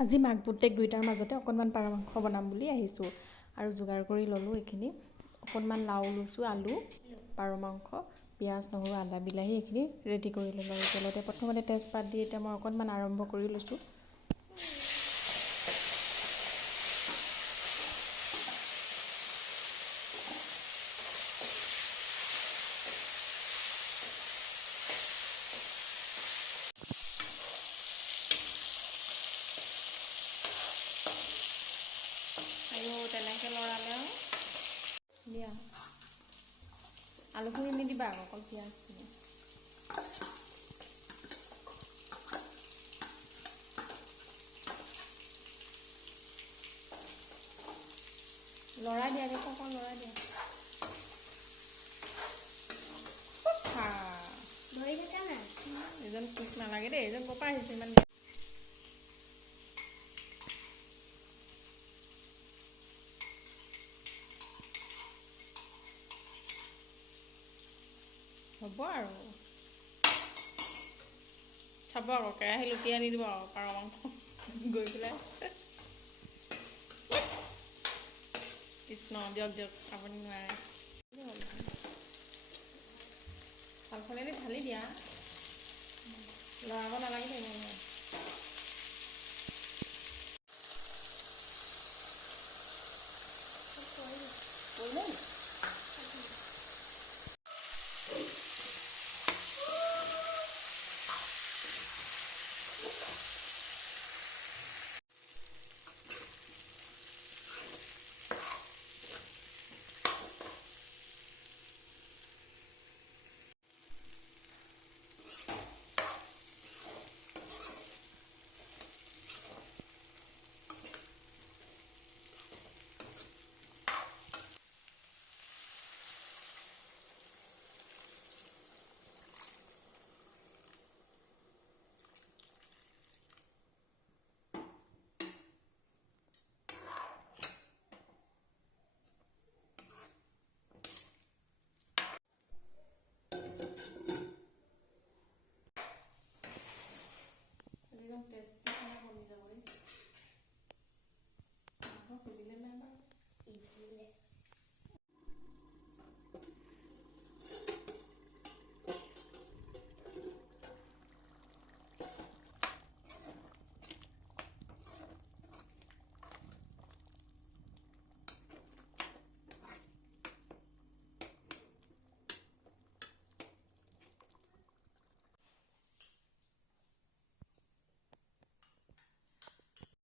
আজি মাঘ পুতেক দুইটাৰ মাজতে অকণমান পাৰ মাংস বনাম বুলি আহিছোঁ আৰু যোগাৰ কৰি ল'লোঁ এইখিনি। অকণমান লাও লৈছোঁ, আলু, পাৰ মাংস, পিঁয়াজ, নহৰু, আদা, বিলাহী এইখিনি ৰেডি কৰি ল'লোঁ আৰু তেলতে প্ৰথমতে তেজপাত দি এতিয়া মই অকণমান আৰম্ভ কৰি লৈছোঁ। আৰু তেনেকৈ লৰালে আৰু দিয়া আলুখিনি নিদিবা আকৌ, অকল পিঁয়াজখিনি। লৰাই দিয়া অকল লৰাই দিয়া। ধৰি থকা নাই এইজন খোজ নালাগে দেই, এইজন ক'ৰ পৰা আহিছে ইমান। হ'ব আৰু চাব আকৌ, কেৰাহী লুটিয়াই আনি দিব আৰু পাৰ মাংস গৈ পেলাই। কৃষ্ণ, দিয়ক দিয়ক, আপুনি নোৱাৰে। থালখনেদি ঢালি দিয়া, লৰাব নালাগে দেই। কৰিলে